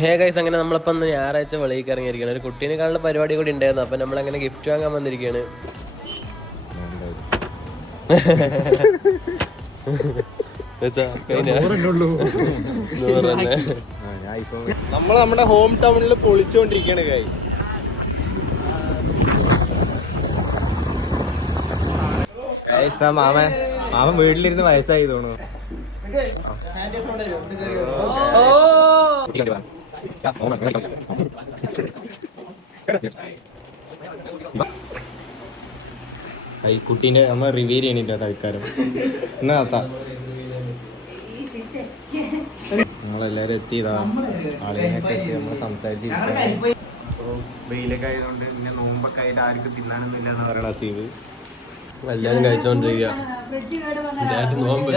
Hey guys, അങ്ങനെ നമ്മളിപ്പോൾ ഒന്ന് ഞായറാഴ്ച വെളിയിലേക്ക് ഇറങ്ങിയിരിക്കുകയാണ്. ഒരു കുട്ടീനെക്കാളുള്ള പരിപാടി കൂടി ഉണ്ടായിരുന്നു. അപ്പം നമ്മളങ്ങനെ ഗിഫ്റ്റ് വാങ്ങാൻ വന്നിരിക്കുകയാണ്. നമ്മൾ നമ്മുടെ ഹോം ടൗണിൽ പൊളിച്ചുകൊണ്ടിരിക്കുകയാണ് ഗൈസ്. മാമൻ വീട്ടിലിരുന്ന് വയസ്സായി തോന്നുന്നു. ഈ കുട്ടീന്റെ നമ്മൾ റിവീൽ ചെയ്യണില്ല തൽക്കാലം. എന്നാ നമ്മളെല്ലാരും എത്തിയതാ, ആളുകളൊക്കെ എത്തി, നമ്മൾ സംസാരിച്ചിരിക്കും. വെയിലൊക്കെ ആയതുകൊണ്ട് പിന്നെ നോമ്പൊക്കെ ആയിട്ട് ആർക്കും തിന്നാനൊന്നും ഇല്ലാന്ന് പറയണ അസീവ്. എല്ലാരും കഴിച്ചോണ്ടിരിക്കുക. നോമ്പ്